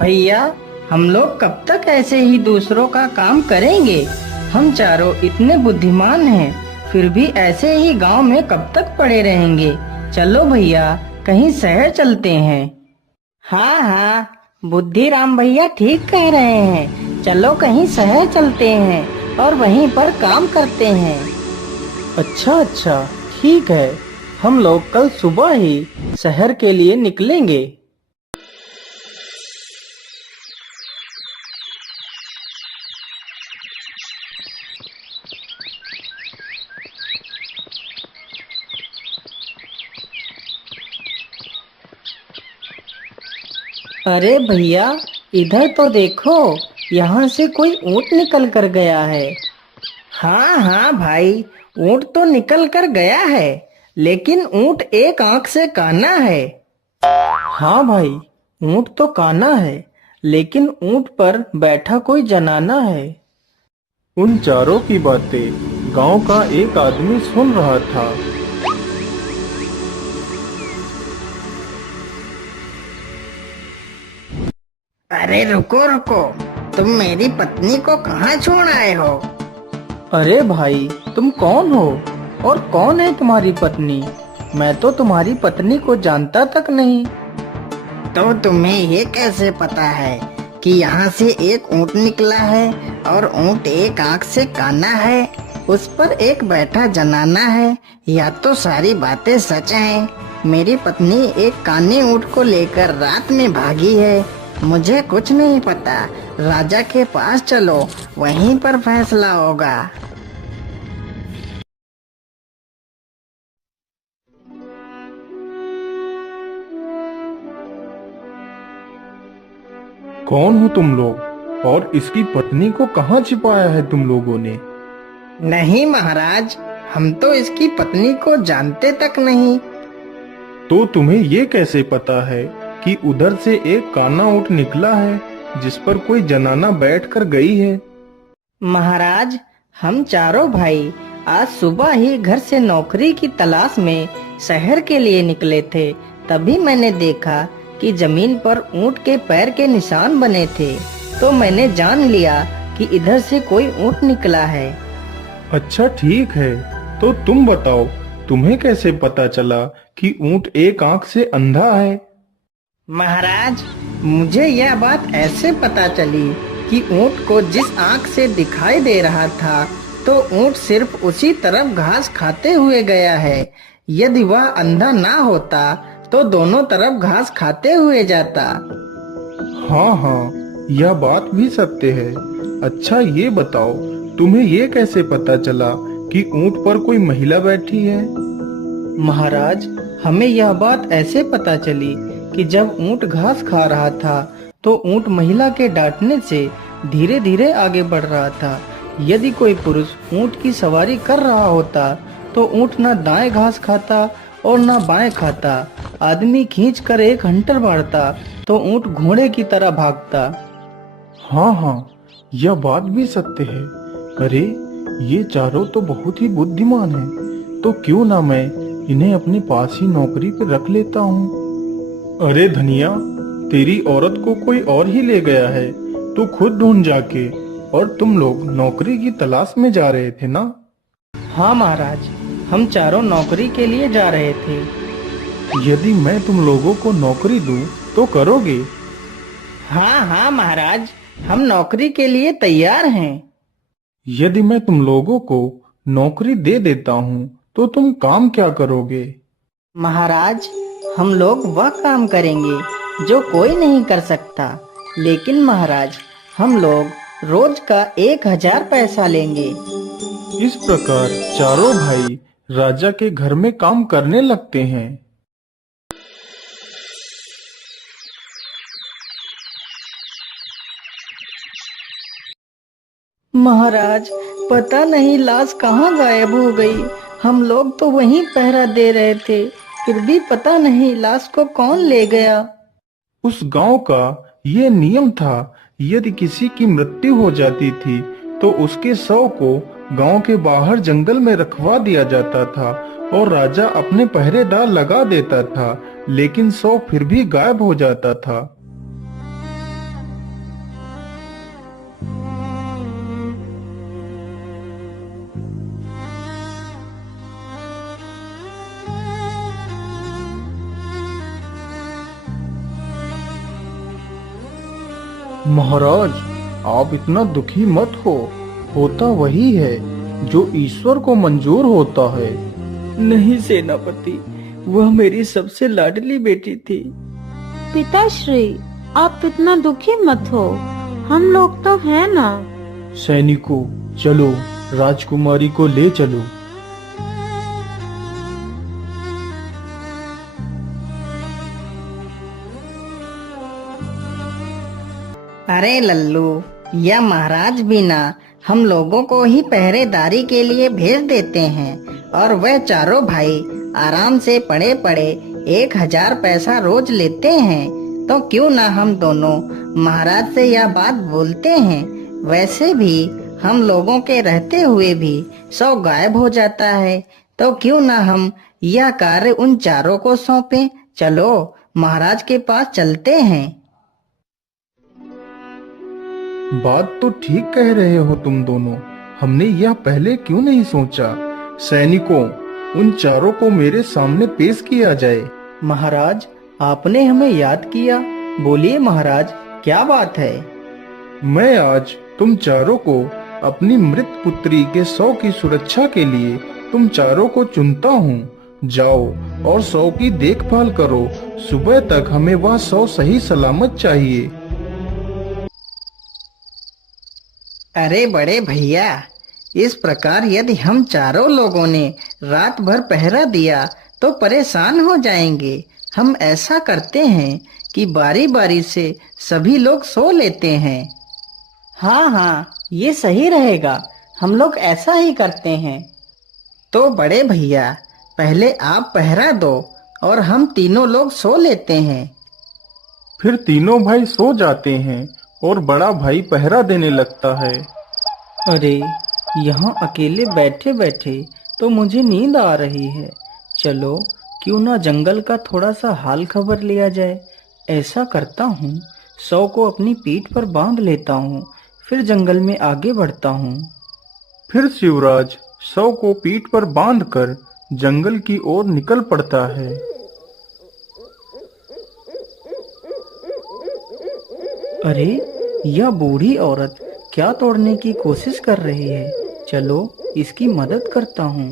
भैया, हम लोग कब तक ऐसे ही दूसरों का काम करेंगे? हम चारों इतने बुद्धिमान हैं, फिर भी ऐसे ही गांव में कब तक पड़े रहेंगे? चलो भैया, कहीं शहर चलते हैं। हाँ हाँ, बुद्धिराम भैया ठीक कह रहे हैं। चलो कहीं शहर चलते हैं और वहीं पर काम करते हैं। अच्छा अच्छा, ठीक है। हम लोग कल सुबह ही शहर के लिए निकलेंगे। अरे भैया, इधर तो देखो, यहाँ से कोई ऊँट निकल कर गया है। हाँ हाँ भाई, ऊँट तो निकल कर गया है, लेकिन ऊँट एक आंख से काना है। हाँ भाई, ऊँट तो काना है, लेकिन ऊँट पर बैठा कोई जनाना है। उन चारों की बातें गांव का एक आदमी सुन रहा था। अरे रुको रुको, तुम मेरी पत्नी को कहाँ छोड़ आए हो? अरे भाई, तुम कौन हो और कौन है तुम्हारी पत्नी? मैं तो तुम्हारी पत्नी को जानता तक नहीं। तो तुम्हें ये कैसे पता है कि यहाँ से एक ऊँट निकला है और ऊँट एक आँख से काना है, उस पर एक बैठा जनाना है? या तो सारी बातें सच हैं। मेरी पत्नी एक काने ऊँट को लेकर रात में भागी है। मुझे कुछ नहीं पता। राजा के पास चलो, वहीं पर फैसला होगा। कौन हो तुम लोग और इसकी पत्नी को कहाँ छिपाया है तुम लोगों ने? नहीं महाराज, हम तो इसकी पत्नी को जानते तक नहीं। तो तुम्हें ये कैसे पता है कि उधर से एक काना ऊँट निकला है जिस पर कोई जनाना बैठकर गई है? महाराज, हम चारों भाई आज सुबह ही घर से नौकरी की तलाश में शहर के लिए निकले थे। तभी मैंने देखा कि जमीन पर ऊँट के पैर के निशान बने थे, तो मैंने जान लिया कि इधर से कोई ऊँट निकला है। अच्छा ठीक है, तो तुम बताओ, तुम्हें कैसे पता चला कि ऊँट एक आंख से अंधा है? महाराज, मुझे यह बात ऐसे पता चली कि ऊँट को जिस आँख से दिखाई दे रहा था, तो ऊँट सिर्फ उसी तरफ घास खाते हुए गया है। यदि वह अंधा ना होता तो दोनों तरफ घास खाते हुए जाता। हाँ हाँ, यह बात भी सत्य है। अच्छा ये बताओ, तुम्हें ये कैसे पता चला कि ऊँट पर कोई महिला बैठी है? महाराज, हमें यह बात ऐसे पता चली कि जब ऊँट घास खा रहा था, तो ऊँट महिला के डांटने से धीरे धीरे आगे बढ़ रहा था। यदि कोई पुरुष ऊँट की सवारी कर रहा होता, तो ऊँट न दाएं घास खाता और न बाएं खाता। आदमी खींच कर एक हंटर मारता तो ऊँट घोड़े की तरह भागता। हाँ हाँ, यह बात भी सत्य है। अरे ये चारों तो बहुत ही बुद्धिमान हैं, तो क्यों ना मैं इन्हें अपने पास ही नौकरी पर रख लेता हूँ। अरे धनिया, तेरी औरत को कोई और ही ले गया है, तू खुद ढूंढ जाके। और तुम लोग नौकरी की तलाश में जा रहे थे ना? हाँ महाराज, हम चारों नौकरी के लिए जा रहे थे। यदि मैं तुम लोगों को नौकरी दूं तो करोगे? हाँ हाँ महाराज, हम नौकरी के लिए तैयार हैं। यदि मैं तुम लोगों को नौकरी दे देता हूँ तो तुम काम क्या करोगे? महाराज, हम लोग वह काम करेंगे जो कोई नहीं कर सकता। लेकिन महाराज, हम लोग रोज का 1000 पैसा लेंगे। इस प्रकार चारों भाई राजा के घर में काम करने लगते हैं। महाराज, पता नहीं लाश कहाँ गायब हो गई। हम लोग तो वहीं पहरा दे रहे थे, फिर भी पता नहीं लाश को कौन ले गया। उस गांव का ये नियम था, यदि किसी की मृत्यु हो जाती थी तो उसके शव को गांव के बाहर जंगल में रखवा दिया जाता था और राजा अपने पहरेदार लगा देता था, लेकिन शव फिर भी गायब हो जाता था। महाराज, आप इतना दुखी मत हो। होता वही है जो ईश्वर को मंजूर होता है। नहीं सेनापति, वह मेरी सबसे लाडली बेटी थी। पिताश्री, आप इतना दुखी मत हो, हम लोग तो हैं ना। सैनिकों, चलो राजकुमारी को ले चलो। अरे लल्लू, यह महाराज भी ना हम लोगों को ही पहरेदारी के लिए भेज देते हैं, और वह चारों भाई आराम से पड़े पड़े 1000 पैसा रोज लेते हैं। तो क्यों ना हम दोनों महाराज से यह बात बोलते हैं। वैसे भी हम लोगों के रहते हुए भी 100 गायब हो जाता है, तो क्यों ना हम यह कार्य उन चारों को सौंपें। चलो महाराज के पास चलते हैं। बात तो ठीक कह रहे हो तुम दोनों। हमने यह पहले क्यों नहीं सोचा। सैनिकों, उन चारों को मेरे सामने पेश किया जाए। महाराज, आपने हमें याद किया। बोलिए महाराज, क्या बात है। मैं आज तुम चारों को अपनी मृत पुत्री के 100 की सुरक्षा के लिए तुम चारों को चुनता हूँ। जाओ और 100 की देखभाल करो। सुबह तक हमें वह 100 सही सलामत चाहिए। अरे बड़े भैया, इस प्रकार यदि हम चारों लोगों ने रात भर पहरा दिया तो परेशान हो जाएंगे। हम ऐसा करते हैं कि बारी बारी से सभी लोग सो लेते हैं। हाँ हाँ, ये सही रहेगा। हम लोग ऐसा ही करते हैं। तो बड़े भैया, पहले आप पहरा दो और हम तीनों लोग सो लेते हैं। फिर तीनों भाई सो जाते हैं और बड़ा भाई पहरा देने लगता है। अरे, यहाँ अकेले बैठे बैठे तो मुझे नींद आ रही है। चलो क्यों ना जंगल का थोड़ा सा हाल खबर लिया जाए। ऐसा करता हूँ, 100 को अपनी पीठ पर बांध लेता हूँ, फिर जंगल में आगे बढ़ता हूँ। फिर शिवराज 100 को पीठ पर बांधकर जंगल की ओर निकल पड़ता है। अरे, यह बूढ़ी औरत क्या तोड़ने की कोशिश कर रही है। चलो इसकी मदद करता हूँ।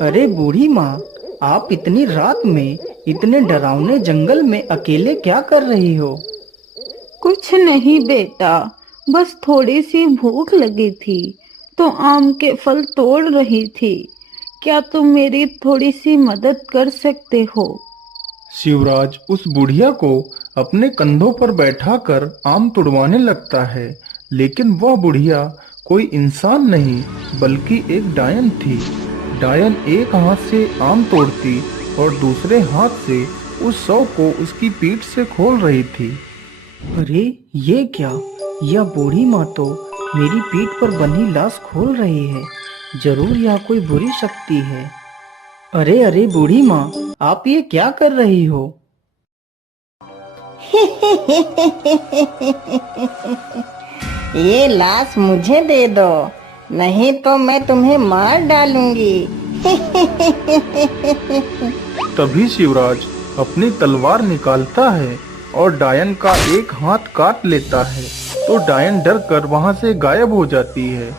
अरे बूढ़ी माँ, आप इतनी रात में इतने डरावने जंगल में अकेले क्या कर रही हो। कुछ नहीं बेटा, बस थोड़ी सी भूख लगी थी तो आम के फल तोड़ रही थी। क्या तुम मेरी थोड़ी सी मदद कर सकते हो। शिवराज उस बुढ़िया को अपने कंधों पर बैठाकर आम तुड़वाने लगता है, लेकिन वह बुढ़िया कोई इंसान नहीं बल्कि एक डायन थी। डायन एक हाथ से आम तोड़ती और दूसरे हाथ से उस 100 को उसकी पीठ से खोल रही थी। अरे ये क्या, यह बूढ़ी माँ तो मेरी पीठ पर बंधी लाश खोल रही है। जरूर यह कोई बुरी शक्ति है। अरे अरे बूढ़ी माँ, आप ये क्या कर रही हो। ये लाश मुझे दे दो, नहीं तो मैं तुम्हें मार डालूंगी। तभी शिवराज अपनी तलवार निकालता है और डायन का एक हाथ काट लेता है, तो डायन डर कर वहां से गायब हो जाती है।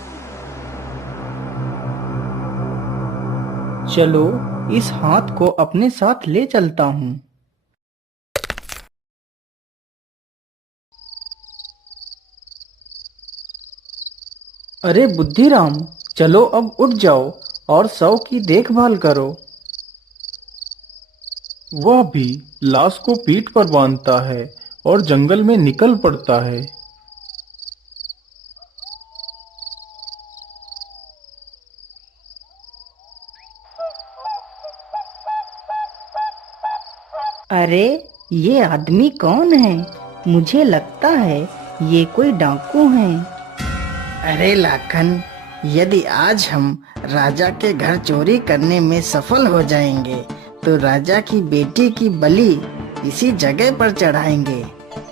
चलो इस हाथ को अपने साथ ले चलता हूँ। अरे बुद्धिराम, चलो अब उठ जाओ और 100 की देखभाल करो। वह भी लाश को पीठ पर बांधता है और जंगल में निकल पड़ता है। अरे ये आदमी कौन है। मुझे लगता है ये कोई डाकू हैं। अरे लाखन, यदि आज हम राजा के घर चोरी करने में सफल हो जाएंगे तो राजा की बेटी की बलि इसी जगह पर चढ़ाएंगे।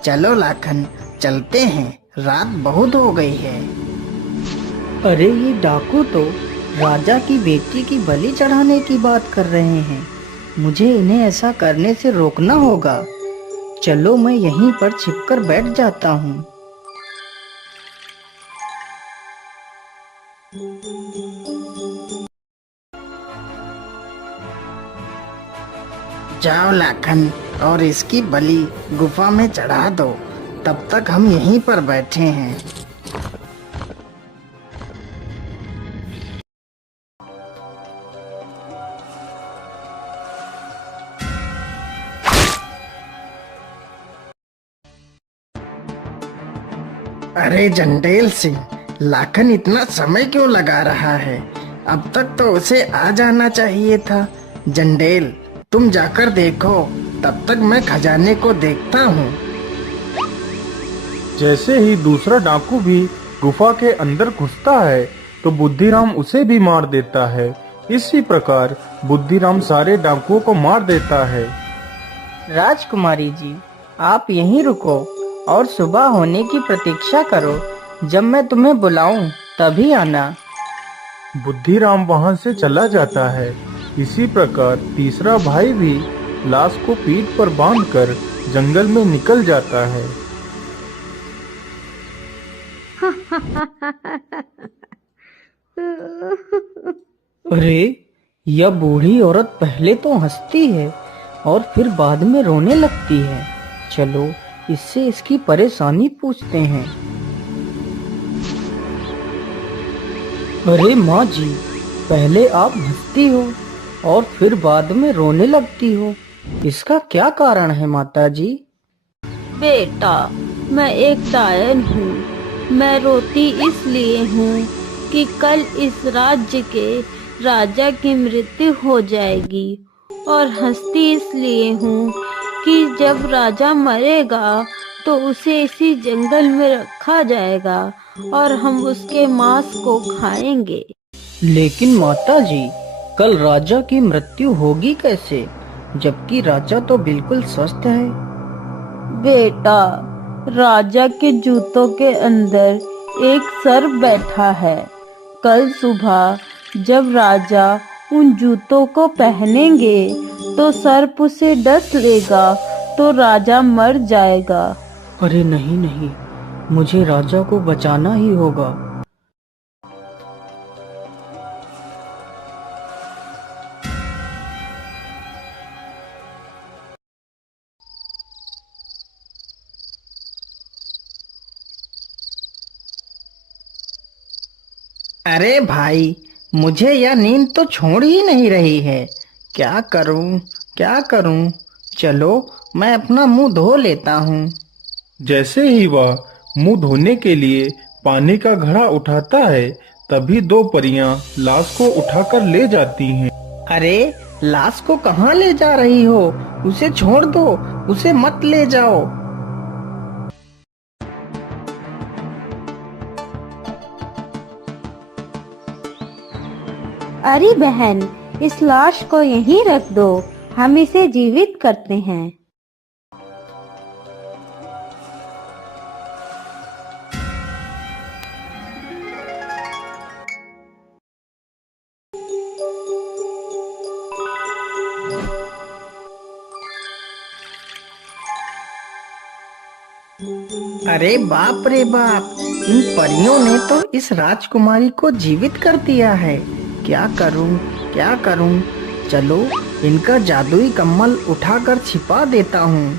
चलो लाखन, चलते हैं, रात बहुत हो गई है। अरे ये डाकू तो राजा की बेटी की बलि चढ़ाने की बात कर रहे हैं। मुझे इन्हें ऐसा करने से रोकना होगा। चलो मैं यहीं पर छिपकर बैठ जाता हूँ। जाओ लाखन, और इसकी बलि गुफा में चढ़ा दो। तब तक हम यहीं पर बैठे हैं। अरे जंडेल सिंह, लाखन इतना समय क्यों लगा रहा है? अब तक तो उसे आ जाना चाहिए था। जंडेल, तुम जाकर देखो, तब तक मैं खजाने को देखता हूँ। जैसे ही दूसरा डाकू भी गुफा के अंदर घुसता है तो बुद्धिराम उसे भी मार देता है। इसी प्रकार बुद्धिराम सारे डाकुओं को मार देता है। राजकुमारी जी, आप यहीं रुको और सुबह होने की प्रतीक्षा करो। जब मैं तुम्हें बुलाऊं तभी आना। बुद्धिराम वहां से चला जाता है। इसी प्रकार तीसरा भाई भी लाश को पीठ पर बांधकर जंगल में निकल जाता है। अरे, यह बूढ़ी औरत पहले तो हंसती है और फिर बाद में रोने लगती है। चलो इससे इसकी परेशानी पूछते हैं। अरे माँ जी, पहले आप हंसती हो और फिर बाद में रोने लगती हो, इसका क्या कारण है माता जी? बेटा, मैं एक डायन हूँ। मैं रोती इसलिए हूँ कि कल इस राज्य के राजा की मृत्यु हो जाएगी, और हंसती इसलिए हूँ कि जब राजा मरेगा तो उसे इसी जंगल में रखा जाएगा और हम उसके मांस को खाएंगे। लेकिन माता जी, कल राजा की मृत्यु होगी कैसे, जबकि राजा तो बिल्कुल स्वस्थ है? बेटा, राजा के जूतों के अंदर एक सर्प बैठा है। कल सुबह जब राजा उन जूतों को पहनेंगे तो सर्प उसे डस लेगा तो राजा मर जाएगा। अरे नहीं नहीं, मुझे राजा को बचाना ही होगा। अरे भाई, मुझे यह नींद तो छोड़ ही नहीं रही है। क्या करूं, क्या करूं? चलो मैं अपना मुंह धो लेता हूँ। जैसे ही वह मुंह धोने के लिए पानी का घड़ा उठाता है, तभी दो परियां लाश को उठाकर ले जाती हैं। अरे, लाश को कहाँ ले जा रही हो? उसे छोड़ दो, उसे मत ले जाओ। अरे बहन, इस लाश को यहीं रख दो, हम इसे जीवित करते हैं। अरे बाप रे बाप, इन परियों ने तो इस राजकुमारी को जीवित कर दिया है। क्या करूं, क्या करूं? चलो इनका जादुई कम्बल उठाकर छिपा देता हूँ।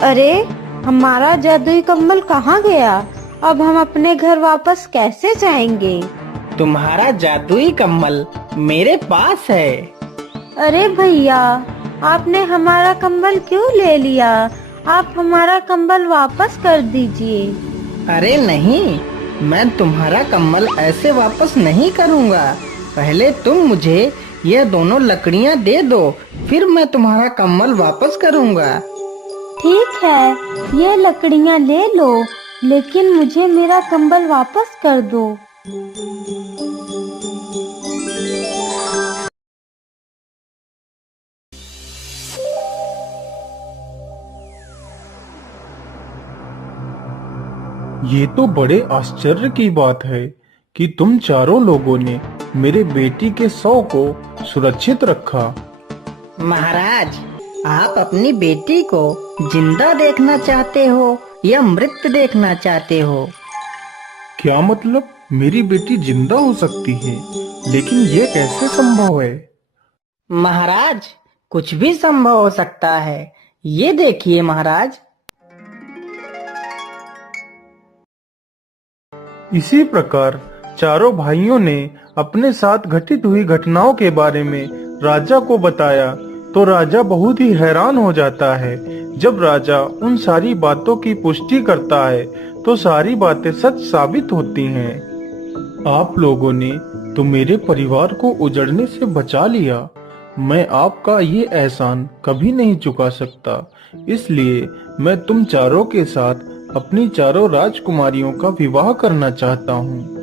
अरे, हमारा जादुई कंबल कहाँ गया? अब हम अपने घर वापस कैसे जाएंगे? तुम्हारा जादुई कम्बल मेरे पास है। अरे भैया, आपने हमारा कंबल क्यों ले लिया? आप हमारा कंबल वापस कर दीजिए। अरे नहीं, मैं तुम्हारा कम्बल ऐसे वापस नहीं करूँगा। पहले तुम मुझे ये दोनों लकड़ियाँ दे दो, फिर मैं तुम्हारा कम्बल वापस करूँगा। ठीक है, ये लकड़ियाँ ले लो, लेकिन मुझे मेरा कंबल वापस कर दो। ये तो बड़े आश्चर्य की बात है कि तुम चारों लोगों ने मेरे बेटी के शव को सुरक्षित रखा। महाराज, आप अपनी बेटी को जिंदा देखना चाहते हो या मृत देखना चाहते हो? क्या मतलब? मेरी बेटी जिंदा हो सकती है, लेकिन ये कैसे संभव है? महाराज, कुछ भी संभव हो सकता है। ये देखिए महाराज। इसी प्रकार चारों भाइयों ने अपने साथ घटित हुई घटनाओं के बारे में राजा को बताया, तो राजा बहुत ही हैरान हो जाता है। जब राजा उन सारी बातों की पुष्टि करता है तो सारी बातें सच साबित होती हैं। आप लोगों ने तो मेरे परिवार को उजड़ने से बचा लिया। मैं आपका ये एहसान कभी नहीं चुका सकता, इसलिए मैं तुम चारों के साथ अपनी चारों राजकुमारियों का विवाह करना चाहता हूँ।